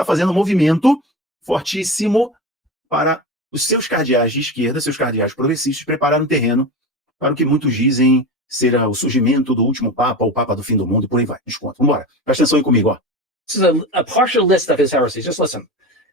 está fazendo um movimento fortíssimo para os seus cardeais de esquerda, seus cardeais progressistas, preparar um terreno para o que muitos dizem ser o surgimento do último Papa, o Papa do fim do mundo, e por aí vai. Desconto. Vamos embora. Presta atenção aí comigo, ó. This is a partial list of his heresies. Just listen.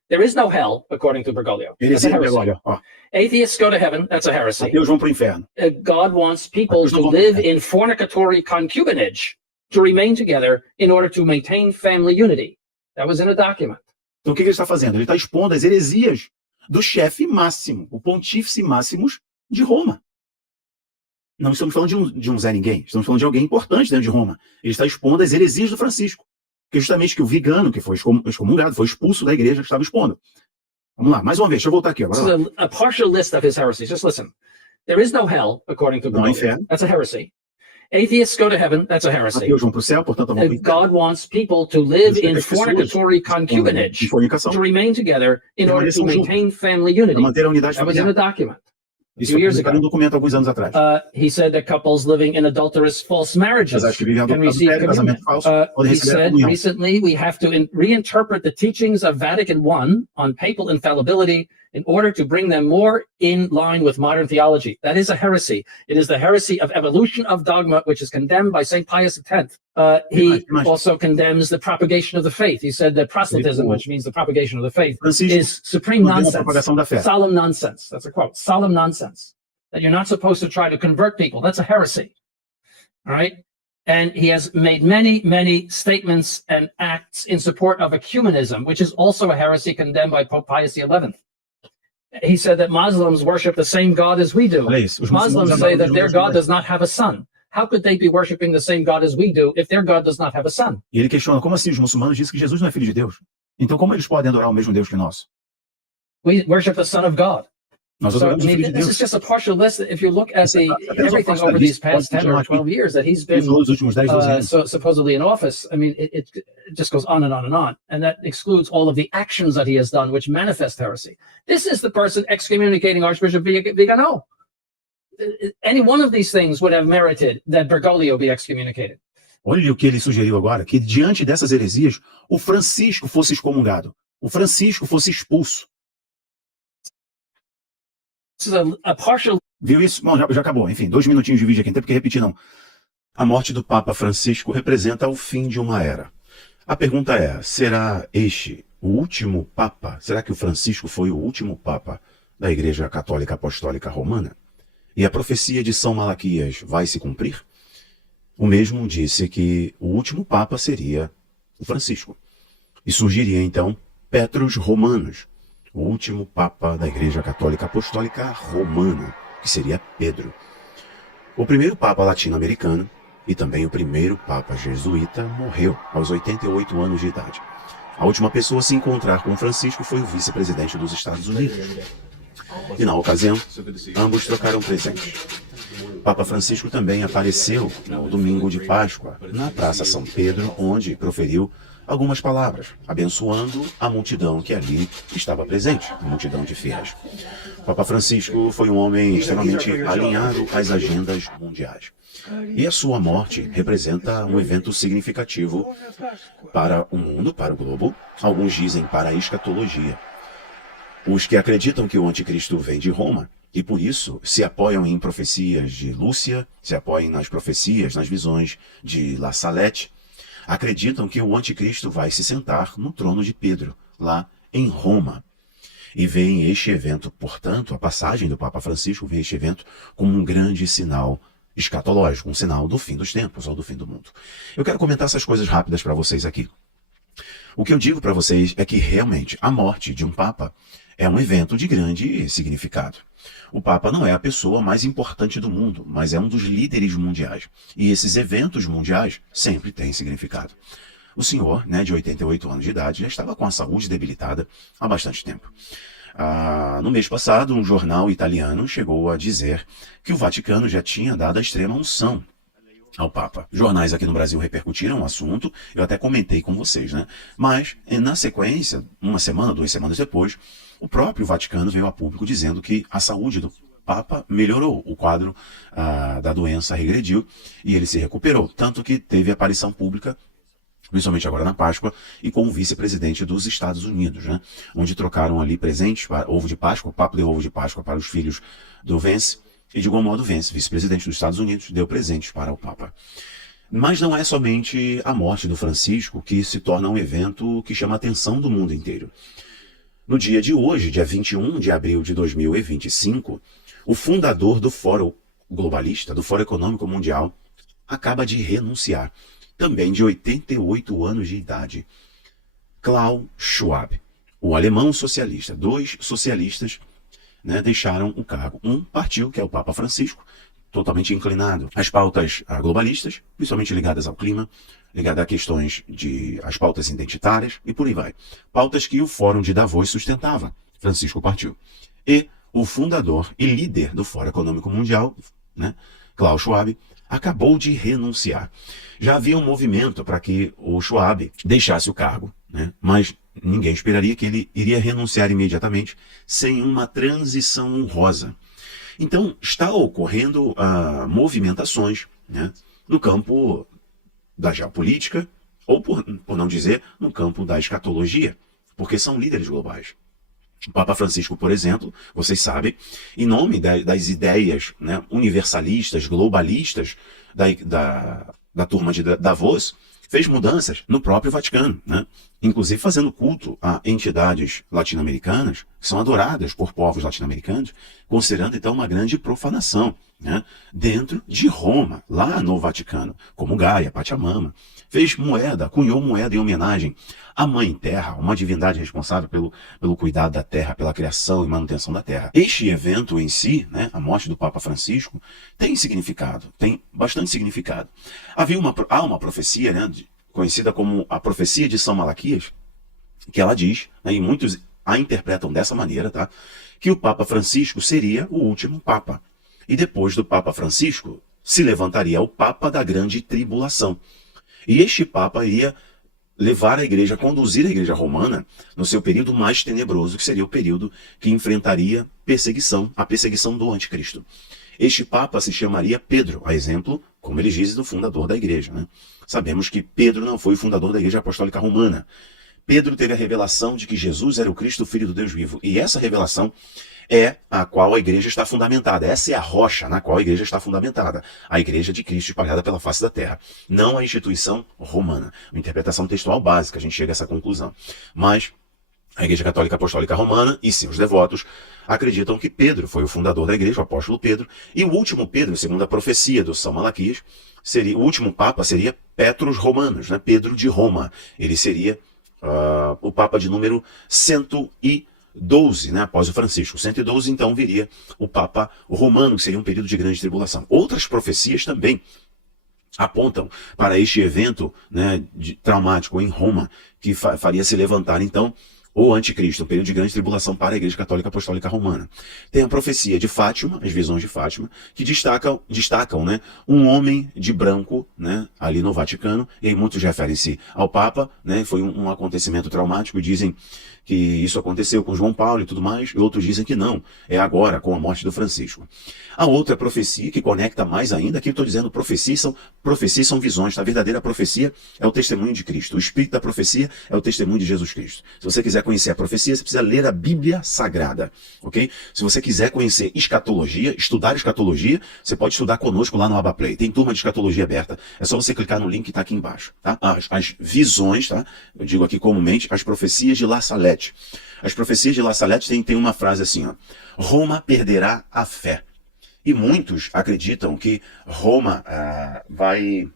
There is no hell, according to Bergoglio. That's a Heresia de heresy. Bergoglio, ó. Atheists go to heaven. That's a heresy. Ateus vão para o inferno. God wants people to live in fornicatory concubinage to remain together in order to maintain family unity. That was in a document. Então o que ele está fazendo? Ele está expondo as heresias do chefe máximo, o pontífice máximos de Roma. Não estamos falando de um Zé Ninguém, estamos falando de alguém importante dentro de Roma. Ele está expondo as heresias do Francisco, que justamente que o vigano, que foi excomungado, foi expulso da igreja, que estava expondo. Vamos lá, mais uma vez, deixa eu voltar aqui. This is a partial list of his heresies. Just listen. There is no hell, according to Bergoglio. That's a heresy. Atheists go to heaven. That's a heresy. Ateus vão para o céu, portanto vão para o inferno. God wants people to live in fornicatory concubinage to remain together in order to maintain family unity. Manter a unidade That was in a familiar. document. Isso few years foi ago. um documento alguns anos atrás. He said that couples living in adulterous false marriages Casais que vivem can receive adultério, communion. casamento falso, podem He receber a said comunhão. recently we have to reinterpret the teachings of Vatican I on papal infallibility in order to bring them more in line with modern theology. That is a heresy. It is the heresy of evolution of dogma, which is condemned by St. Pius X. He also condemns the propagation of the faith. He said that proselytism, which means the propagation of the faith, Francisco is supreme condena a nonsense, propagação da fé. solemn nonsense. That's a quote, solemn nonsense. That you're not supposed to try to convert people. That's a heresy. All right? And he has made many, many statements and acts in support of ecumenism, which is also a heresy condemned by Pope Pius XI. He said that Muslims worship the same God as we do. Olha isso, os Muslims muçulmanos say adoram that o their mesmo God Deus. does not have a son. How could they be worshiping the same God as we do if their God does not have a son? E ele questiona como assim os muçulmanos dizem que Jesus não é filho de Deus. Então como eles podem adorar o mesmo Deus que nós? We worship the Son of God. Nós So, I adoramos o mean, filho de this Deus. is just a partial list. If you look at everything parte over da these lista, past pode 10 or continuar aqui. 12 years that he's Ele been falou nos últimos 10, 12 anos. supposedly in office, I mean, it just goes on and on and on. And that excludes all of the actions that he has done, which manifest heresy. This is the person excommunicating Archbishop Vigano. Any one of these things would have merited that Bergoglio be excommunicated. Olha o que ele sugeriu agora, que diante dessas heresias, o Francisco fosse excomungado. O Francisco fosse expulso. This is a partial. Viu isso? Bom, já acabou. Enfim, 2 minutinhos de vídeo aqui, não tem porque repetir não. A morte do Papa Francisco representa o fim de uma era. A pergunta é, será este o último Papa? Será que o Francisco foi o último Papa da Igreja Católica Apostólica Romana? E a profecia de São Malaquias vai se cumprir? O mesmo disse que o último Papa seria o Francisco. E surgiria então Petrus Romanus, o último Papa da Igreja Católica Apostólica Romana, que seria Pedro. O primeiro Papa latino-americano e também o primeiro Papa jesuíta morreu aos 88 anos de idade. A última pessoa a se encontrar com Francisco foi o vice-presidente dos Estados Unidos. E na ocasião, ambos trocaram presentes. Papa Francisco também apareceu no domingo de Páscoa, na Praça São Pedro, onde proferiu algumas palavras, abençoando a multidão que ali estava presente, a multidão de fiéis. Papa Francisco foi um homem extremamente alinhado às agendas mundiais. E a sua morte representa um evento significativo para o mundo, para o globo, alguns dizem para a escatologia. Os que acreditam que o anticristo vem de Roma, e por isso se apoiam em profecias de Lúcia, se apoiam nas profecias, nas visões de La Salette, acreditam que o anticristo vai se sentar no trono de Pedro, lá em Roma. E veem este evento, portanto, a passagem do Papa Francisco vê este evento como um grande sinal escatológico, um sinal do fim dos tempos ou do fim do mundo. Eu quero comentar essas coisas rápidas para vocês aqui. O que eu digo para vocês é que realmente a morte de um Papa é um evento de grande significado. O Papa não é a pessoa mais importante do mundo, mas é um dos líderes mundiais. E esses eventos mundiais sempre têm significado. O senhor, de 88 anos de idade, já estava com a saúde debilitada há bastante tempo. No mês passado, um jornal italiano chegou a dizer que o Vaticano já tinha dado a extrema unção ao Papa. Jornais aqui no Brasil repercutiram o assunto, eu até comentei com vocês, Mas, na sequência, uma semana, 2 semanas depois, o próprio Vaticano veio a público dizendo que a saúde do Papa melhorou, o quadro da doença regrediu e ele se recuperou, tanto que teve aparição pública principalmente agora na Páscoa, e com o vice-presidente dos Estados Unidos, né? Onde trocaram ali presentes, para ovo de Páscoa, o Papa deu ovo de Páscoa para os filhos do Vance, e de igual modo Vance, vice-presidente dos Estados Unidos, deu presentes para o Papa. Mas não é somente a morte do Francisco que se torna um evento que chama a atenção do mundo inteiro. No dia de hoje, dia 21 de abril de 2025, o fundador do Fórum Globalista, do Fórum Econômico Mundial, acaba de renunciar, também de 88 anos de idade. Klaus Schwab, o alemão socialista. Dois socialistas, né, deixaram o cargo. Um partiu, que é o Papa Francisco, totalmente inclinado às pautas globalistas, principalmente ligadas ao clima, ligadas a questões às pautas identitárias e por aí vai. Pautas que o Fórum de Davos sustentava. Francisco partiu. E o fundador e líder do Fórum Econômico Mundial, né, Klaus Schwab, acabou de renunciar. Já havia um movimento para que o Schwab deixasse o cargo, né, mas ninguém esperaria que ele iria renunciar imediatamente sem uma transição honrosa. Então, está ocorrendo movimentações, né, no campo da geopolítica, ou, por não dizer, no campo da escatologia, porque são líderes globais. O Papa Francisco, por exemplo, vocês sabem, em nome das ideias, né, universalistas, globalistas da turma de Davos, fez mudanças no próprio Vaticano, né? Inclusive fazendo culto a entidades latino-americanas, que são adoradas por povos latino-americanos, considerando então uma grande profanação, né, dentro de Roma, lá no Vaticano, como Gaia, Pachamama. Fez moeda, cunhou moeda em homenagem à Mãe Terra, uma divindade responsável pelo cuidado da Terra, pela criação e manutenção da Terra. Este evento em si, né, a morte do Papa Francisco, tem significado, tem bastante significado. Há uma profecia, né, conhecida como a profecia de São Malaquias, que ela diz, né, e muitos a interpretam dessa maneira, tá, que o Papa Francisco seria o último Papa. E depois do Papa Francisco, se levantaria o Papa da Grande Tribulação. E este Papa iria levar a igreja, conduzir a igreja romana no seu período mais tenebroso, que seria o período que enfrentaria a perseguição do anticristo. Este Papa se chamaria Pedro, a exemplo, como eles dizem, do fundador da igreja, né? Sabemos que Pedro não foi o fundador da igreja apostólica romana. Pedro teve a revelação de que Jesus era o Cristo, filho do Deus vivo. E essa revelação é a qual a igreja está fundamentada. Essa é a rocha na qual a igreja está fundamentada. A igreja de Cristo espalhada pela face da terra. Não a instituição romana. Uma interpretação textual básica, a gente chega a essa conclusão. Mas a Igreja Católica Apostólica Romana e seus devotos acreditam que Pedro foi o fundador da igreja, o apóstolo Pedro, e o último Pedro, segundo a profecia do São Malaquias, o último Papa seria Petrus Romanus, né? Pedro de Roma. Ele seria o Papa de número 112, né, após o Francisco. 112, então, viria o Papa Romano, que seria um período de grande tribulação. Outras profecias também apontam para este evento, né, traumático em Roma, que faria se levantar, então, o anticristo, um período de grande tribulação para a Igreja Católica Apostólica Romana. Tem a profecia de Fátima, as visões de Fátima, que destacam, né, um homem de branco, né, ali no Vaticano, e aí muitos referem-se ao Papa, né, foi um acontecimento traumático, dizem que isso aconteceu com João Paulo e tudo mais, e outros dizem que não, é agora, com a morte do Francisco. A outra profecia, que conecta mais ainda, aqui eu estou dizendo profecias são visões, a verdadeira profecia é o testemunho de Cristo, o espírito da profecia é o testemunho de Jesus Cristo. Se você quiser conhecer a profecia, você precisa ler a Bíblia Sagrada, ok? Se você quiser conhecer escatologia, estudar escatologia, você pode estudar conosco lá no Abaplay, tem turma de escatologia aberta, é só você clicar no link que está aqui embaixo, tá? As visões, tá? Eu digo aqui comumente, as profecias de La Salette. As profecias de La Salette tem uma frase assim, ó: Roma perderá a fé. E muitos acreditam que Roma vai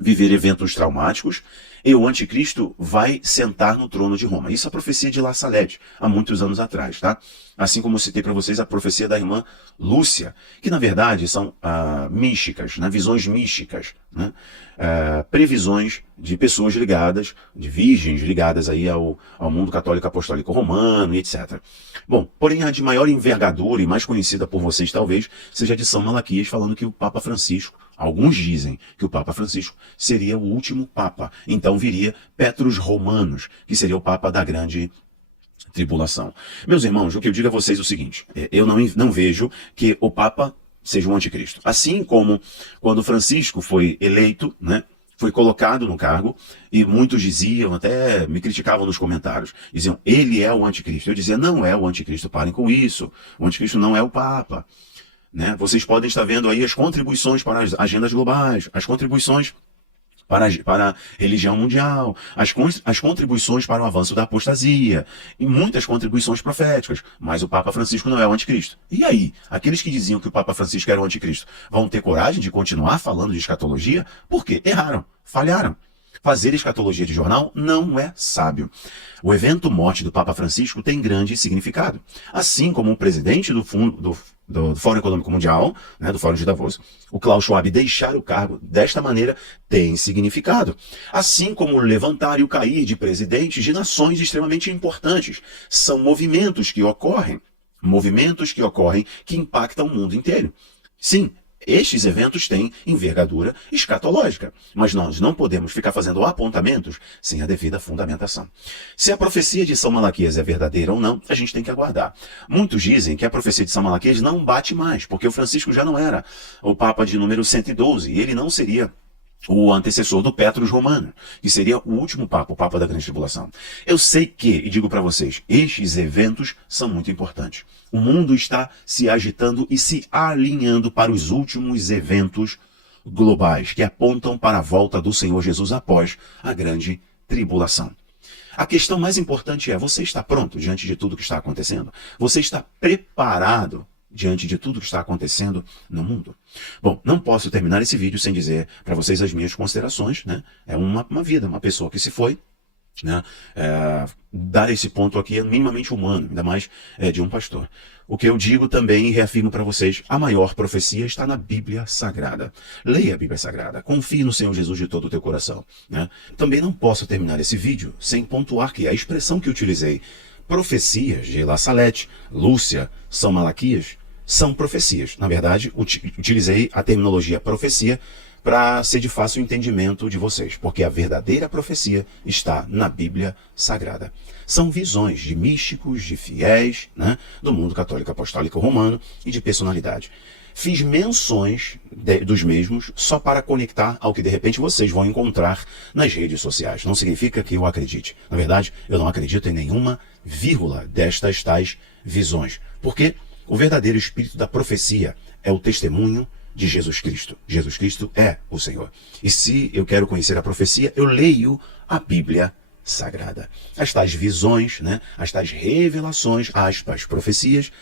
viver eventos traumáticos e o anticristo vai sentar no trono de Roma. Isso é a profecia de La Salette, há muitos anos atrás, tá? Assim como eu citei para vocês a profecia da irmã Lúcia, que na verdade são místicas, né? Visões místicas, né? Previsões de pessoas ligadas, de virgens ligadas aí ao mundo católico apostólico romano, etc. Bom, porém a de maior envergadura e mais conhecida por vocês talvez seja a de São Malaquias, falando que o Papa Francisco, alguns dizem que o Papa Francisco seria o último Papa. Então viria Petrus Romanus, que seria o Papa da Grande Tribulação. Meus irmãos, o que eu digo a vocês é o seguinte: eu não vejo que o Papa seja um anticristo. Assim como quando Francisco foi eleito, né, foi colocado no cargo e muitos diziam, até me criticavam nos comentários, diziam, ele é o anticristo. Eu dizia, não é o anticristo, parem com isso. O anticristo não é o Papa. Né? Vocês podem estar vendo aí as contribuições para as agendas globais, as contribuições para a religião mundial, as contribuições para o avanço da apostasia, e muitas contribuições proféticas, mas o Papa Francisco não é o anticristo. E aí, aqueles que diziam que o Papa Francisco era o anticristo, vão ter coragem de continuar falando de escatologia? Por quê? Erraram, falharam. Fazer escatologia de jornal não é sábio. O evento morte do Papa Francisco tem grande significado. Assim como o presidente do Fórum Econômico Mundial, né, do Fórum de Davos, o Klaus Schwab deixar o cargo desta maneira tem significado. Assim como o levantar e o cair de presidentes de nações extremamente importantes. São movimentos que ocorrem que impactam o mundo inteiro. Sim, estes eventos têm envergadura escatológica, mas nós não podemos ficar fazendo apontamentos sem a devida fundamentação. Se a profecia de São Malaquias é verdadeira ou não, a gente tem que aguardar. Muitos dizem que a profecia de São Malaquias não bate mais, porque o Francisco já não era o Papa de número 112, e ele não seria o antecessor do Petrus Romano, que seria o último Papa, o Papa da Grande Tribulação. Eu sei que, e digo para vocês, estes eventos são muito importantes. O mundo está se agitando e se alinhando para os últimos eventos globais, que apontam para a volta do Senhor Jesus após a Grande Tribulação. A questão mais importante é, você está pronto diante de tudo que está acontecendo? Você está preparado diante de tudo que está acontecendo no mundo? Bom, não posso terminar esse vídeo sem dizer para vocês as minhas considerações, né? É uma vida, uma pessoa que se foi, né? Dar esse ponto aqui é minimamente humano, ainda mais de um pastor. O que eu digo também e reafirmo para vocês, a maior profecia está na Bíblia Sagrada. Leia a Bíblia Sagrada, confie no Senhor Jesus de todo o teu coração, né? Também não posso terminar esse vídeo sem pontuar que a expressão que utilizei, profecias de La Salette, Lúcia, São Malaquias, são profecias. Na verdade, utilizei a terminologia profecia para ser de fácil entendimento de vocês, porque a verdadeira profecia está na Bíblia Sagrada. São visões de místicos, de fiéis, né, do mundo católico apostólico romano e de personalidade. Fiz menções dos mesmos só para conectar ao que de repente vocês vão encontrar nas redes sociais. Não significa que eu acredite. Na verdade, eu não acredito em nenhuma vírgula destas tais visões. Porque o verdadeiro espírito da profecia é o testemunho de Jesus Cristo. Jesus Cristo é o Senhor. E se eu quero conhecer a profecia, eu leio a Bíblia Sagrada. As tais visões, né, as tais revelações, aspas, profecias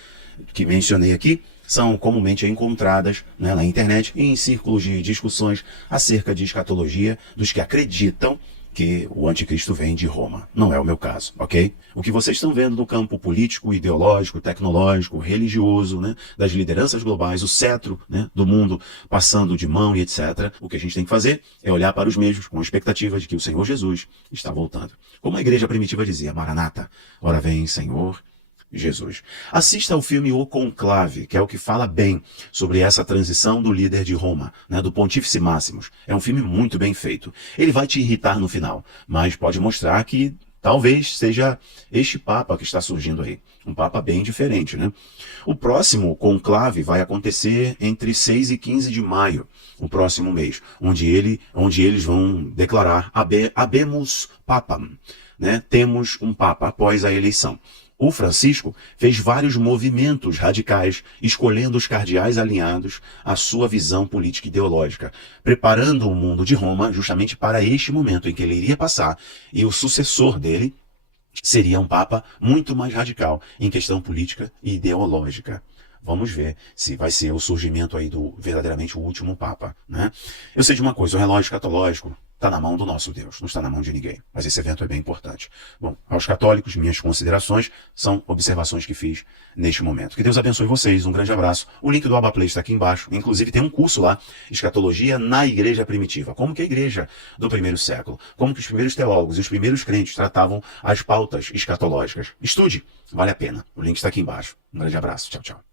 que mencionei aqui, são comumente encontradas, né, na internet e em círculos de discussões acerca de escatologia dos que acreditam que o anticristo vem de Roma. Não é o meu caso, ok? O que vocês estão vendo no campo político, ideológico, tecnológico, religioso, né, das lideranças globais, o cetro, né, do mundo passando de mão e etc. O que a gente tem que fazer é olhar para os mesmos com a expectativa de que o Senhor Jesus está voltando. Como a igreja primitiva dizia, Maranata, ora vem, Senhor Jesus. Assista ao filme O Conclave, que é o que fala bem sobre essa transição do líder de Roma, né, do Pontífice Máximos. É um filme muito bem feito. Ele vai te irritar no final, mas pode mostrar que talvez seja este Papa que está surgindo aí. Um Papa bem diferente, né? O próximo conclave vai acontecer entre 6 e 15 de maio, o próximo mês, onde eles vão declarar Habemus Papam, né? Temos um Papa após a eleição. O Francisco fez vários movimentos radicais, escolhendo os cardeais alinhados à sua visão política e ideológica, preparando o mundo de Roma justamente para este momento em que ele iria passar, e o sucessor dele seria um papa muito mais radical em questão política e ideológica. Vamos ver se vai ser o surgimento aí do verdadeiramente o último papa, né? Eu sei de uma coisa, o relógio escatológico está na mão do nosso Deus, não está na mão de ninguém. Mas esse evento é bem importante. Bom, aos católicos, minhas considerações são observações que fiz neste momento. Que Deus abençoe vocês, um grande abraço. O link do Abaplay está aqui embaixo. Inclusive tem um curso lá, Escatologia na Igreja Primitiva. Como que a igreja do primeiro século, como que os primeiros teólogos e os primeiros crentes tratavam as pautas escatológicas. Estude, vale a pena. O link está aqui embaixo. Um grande abraço, tchau, tchau.